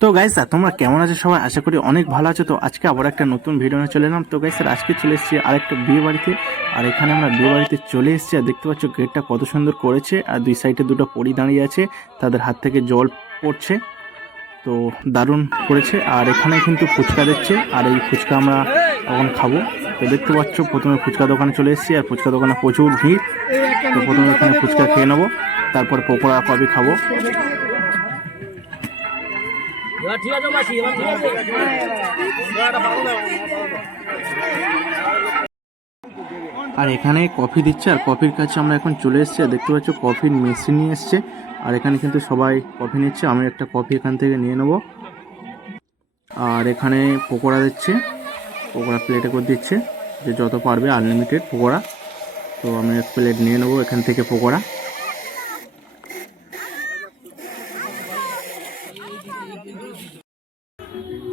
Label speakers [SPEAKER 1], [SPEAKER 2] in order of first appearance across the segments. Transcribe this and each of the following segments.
[SPEAKER 1] তো গাইস তোমরা কেমন আছো সবাই? আশা করি অনেক ভালো আছো। তো আজকে আবার একটা নতুন ভিডিও নিয়ে চলে এলাম। তো গাইস আজকে চলে এসেছি আরেকটা বিয়ে বাড়িতে। আর এখানে আমরা বিয়ে বাড়িতে চলে এসেছি। আর দেখতে পাচ্ছ গেটটা কত সুন্দর করেছে। আর দুই সাইডে দুটো পরি দাঁড়িয়ে আছে। তাদের হাত থেকে জল পড়ছে। তো দারুণ করেছে। আর এখানে কিন্তু ফুচকা দিচ্ছে আর এই ফুচকা আমরা এখন খাব। তো দেখতে পাচ্ছ, প্রথমে ফুচকা দোকানে চলে এসেছি। আর ফুচকা দোকানে প্রচুর ভিড়। তো প্রথমে এখানে ফুচকা খেয়ে নেব। তারপর পকোড়া কবে খাব।
[SPEAKER 2] ঠিক আছে মাসি ঠিক আছে।
[SPEAKER 1] আর এখানে কফি দিচ্ছে, আর কফির কাছে আমরা এখন চলে এসেছি দেখতে পাচ্ছ কফির মেশিন নিয়ে এসছে। আর এখানে কিন্তু সবাই কফি নিচ্ছে, আমি একটা কফি এখান থেকে নিয়ে নেব। আর এখানে পকোড়া দিচ্ছে, পকোড়া প্লেটে করে দিচ্ছে, যে যত পারবে আনলিমিটেড পকোড়া। তো আমি এক প্লেট নিয়ে নেব এখান থেকে পকোড়া।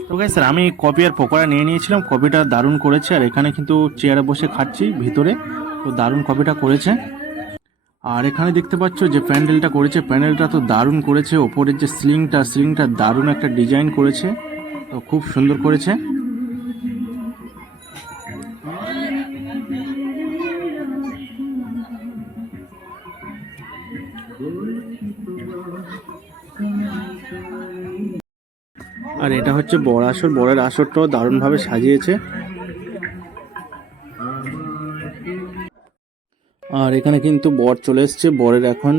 [SPEAKER 1] তো গাই স্যার আমি কপি আর পকোড়া নিয়ে নিয়েছিলাম, কপিটা দারুণ করেছে, আর এখানে কিন্তু চেয়ারে বসে খাচ্ছি ভিতরে, তো দারুণ কপিটা করেছে। আর এখানে দেখতে পাচ্ছ যে প্যান্ডেলটা করেছে, প্যান্ডেলটা তো দারুণ করেছে ওপরের যে স্লিংটা, সিলিংটা দারুণ একটা ডিজাইন করেছে, তো খুব সুন্দর করেছে। আর এটা হচ্ছে বড় আসর বড়ের আসরটাও দারুণভাবে সাজিয়েছে আর এখানে কিন্তু বর চলে এসছে বরের এখন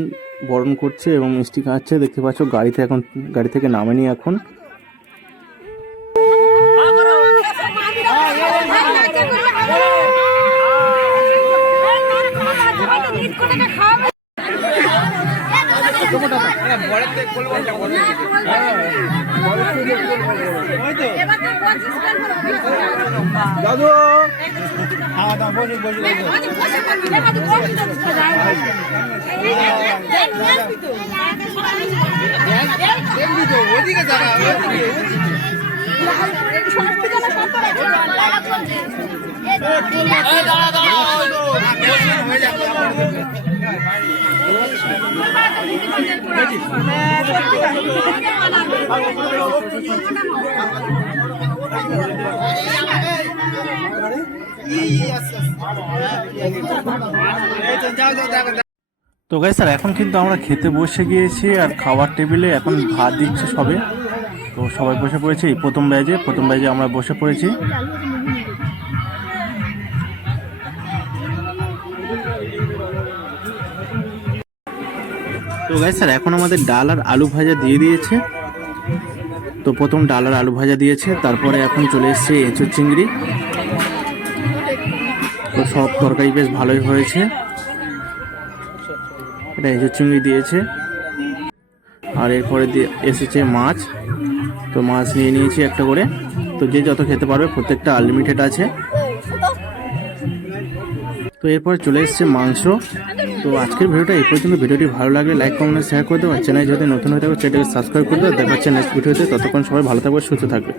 [SPEAKER 1] বরণ করছে এবং মিষ্টি খাচ্ছে দেখতে পাচ্ছ গাড়িতে এখন গাড়ি থেকে নামেনি এখন
[SPEAKER 3] দাদু খাওয়া দাওয়া বসে বসে ওদিকে যারা যাও যাও
[SPEAKER 1] তো গাই স্যার এখন কিন্তু আমরা খেতে বসে গিয়েছি আর খাওয়ার টেবিলে এখন ভাত দিচ্ছে সবে। তো সবাই বসে পড়েছি প্রথম ব্যাজে প্রথম ব্যাজে আমরা বসে পড়েছি। তো গাই স্যার এখন আমাদের ডাল আর আলু ভাজা দিয়ে দিয়েছে। তো প্রথম ডাল আর আলু ভাজা দিয়েছে, তারপরে এখন চলে এসছে এঁচুর চিংড়ি। তো সব তরকারি বেশ ভালোই হয়েছে। এটা এঁচুর চিংড়ি দিয়েছে। আর এরপরে এসেছে মাছ। তো মাছ নিয়ে নিয়েছি একটা করে। তো যে যত খেতে পারবে, প্রত্যেকটা আনলিমিটেড আছে। তো এরপর চলে এসেছে মাংস। তো আজকের ভিডিওটা এই পর্যন্ত। ভিডিওটি ভালো লাগলে লাইক কমেন্ট শেয়ার করে দেবো চ্যানেল যদি নতুন হয়ে থাকে চ্যানেলকে সাবস্ক্রাইব করে দেবো দেখা হচ্ছে নেক্সট ভিডিওতে ততক্ষণ সবাই ভালো থাকবে সুস্থ থাকবে